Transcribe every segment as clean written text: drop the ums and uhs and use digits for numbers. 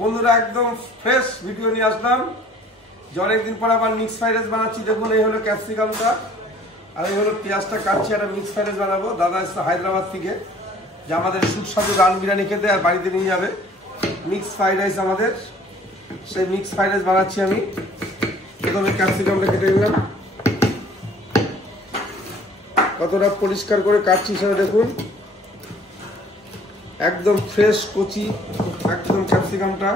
বন্ধুরা একদম fresh video নিয়ে আসলাম যে অনেকদিন পর আবার মিক্স ফ্রাইড রাইস বানাচ্ছি। দেখুন এই হলো ক্যাপসিকামটা আর এই হলো পেঁয়াজটা কাটছি। একটা মিক্স ফ্রাইড রাইস বানাবো। দাদা এসছে হায়দ্রাবাদ থেকে যে আমাদের সুস্বাদু রান বিরিয়ানি খেতে আর বাড়িতে নিয়ে যাবে। মিক্স ফ্রাইড রাইস আমাদের, সেই মিক্স ফ্রাইড রাইস বানাচ্ছি আমি। প্রথমে ক্যাপসিকামটা কেটে নিলাম, কতটা পরিষ্কার করে কাটছি সেটা দেখুন। একদম ফ্রেশ কচি একদম ক্যাপসিকামটা।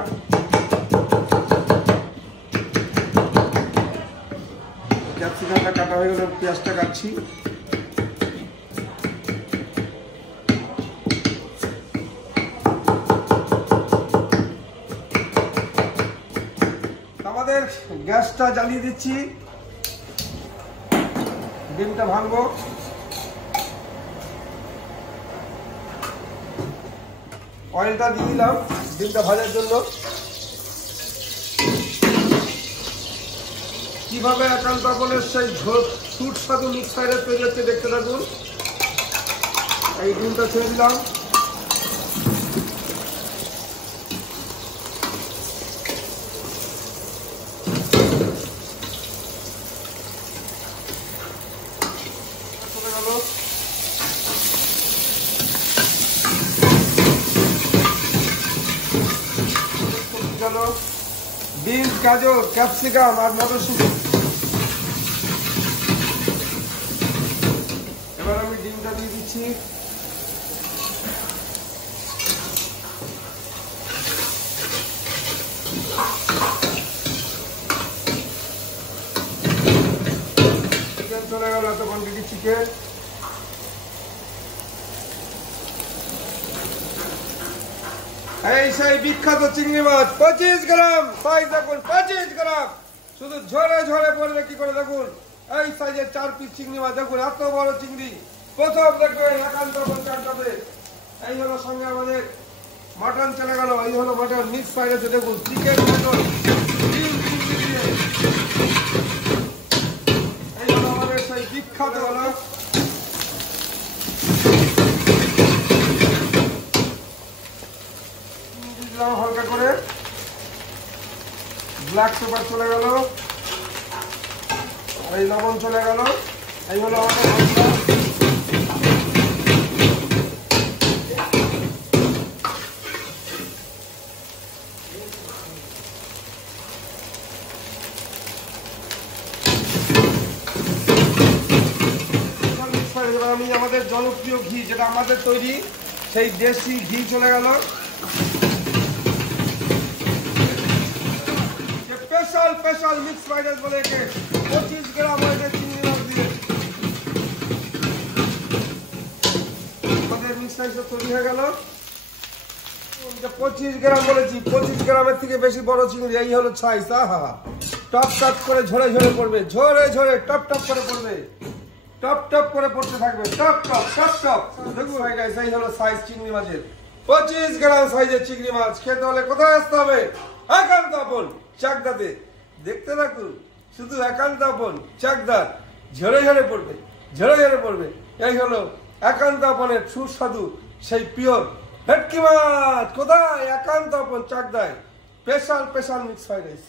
ক্যাপসিকামটা কাটা হয়ে গেল, পেঁয়াজটা কাটছি। আমাদের গ্যাসটা জ্বালিয়ে দিচ্ছি, ডিমটা ভাঙবো। অয়েলটা দিয়ে দিলাম ডিমটা ভাজার জন্য। কিভাবে একান্ত বলে সেই সুস্বাদু মিক্স ফ্রাইড রাইস তৈরি হচ্ছে দেখতে থাকুন। এই ডিমটা ছেড়ে দিলাম। চলে গেল। বিন, গাজর, ক্যাপসিকাম আর মটরশুঁটি। এবার আমি ডিমটা দিয়ে দিচ্ছি। চিকেন চলে গেল, এত কোয়ান্টিটি চিকেন। এই সেই বিখ্যাত চিংড়ি মাছ 25 গ্রাম সাইজ, দেখুন 25 গ্রাম। শুধু ঝরে ঝরে পড়বে কি করে দেখুন। এই সাইজের 4 পিস চিংড়ি মাছ দেখুন, এত বড় চিংড়ি প্রথম দেখবেন একান্ত পঞ্চাশটাতে। এই হলো সঙ্গে আমাদের মটন চলে গেল। এই হলো মটন মিক্স ফ্রাইড রাইস দেখুন, চিকেন মটন এই হলো আমাদের সেই বিখ্যাত হলো। হালকা করে ব্ল্যাক পেপার চলে গেল, আর এই লবণ চলে গেল। এই হলো আমাদের মশলা। আমি আমাদের জনপ্রিয় ঘি যেটা আমাদের তৈরি, সেই দেশি ঘি চলে গেল। স্পেশাল মিক্স ফ্রাইড রাইস বলে একে 25 গ্রাম হয়েছে চিংড়ি মাছ দিয়ে আমাদের মিক্স রাইস তৈরি হয়ে গেল। 25 গ্রাম বলেছি, 25 গ্রামের থেকে বেশি বড় চিংড়ি। এই হলো সাইজ। টপ টপ করে ঝরে ঝরে পড়বে, ঝরে ঝরে টপ টপ করে পড়বে, টপ টপ করে পড়তে থাকবে, টপ টপ টপ টপ। দেখুন এই হলো সাইজ চিংড়ি মাছের, 25 গ্রাম সাইজের চিংড়ি মাছ। খেতে হলে কোথায় আসতে হবে? একান্ত আপন চাকদাতে। দেখতে থাকুন শুধু একান্ত আপন চাকদার। ঝরে ঝরে পড়বে, ঝরে ঝরে পড়বে। এই হলো একান্ত আপনের সুস্বাদু সেই পিওর ভেটকি মাছ। কোথায়? একান্ত আপন চাকদায়। Special mix fried rice.